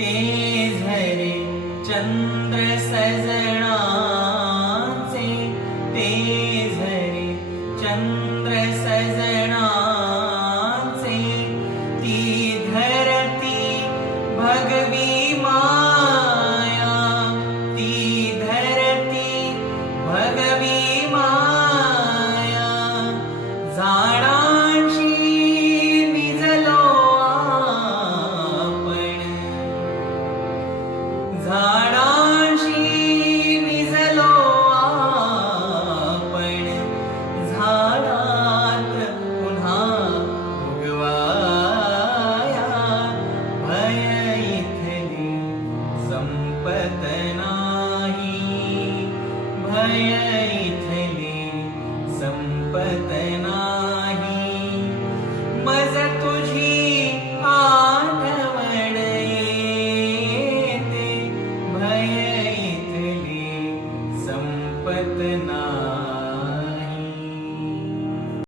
ते झरे चंद्र सजणाचे ते झरे चंद्र सजणाचे ती धरती भगवी माया। ती धरती भगवी माया। झाडांशी निजलो आपण. झाडात पुन्हा उगवाया. भय इथली संपत नाही. भय puente know.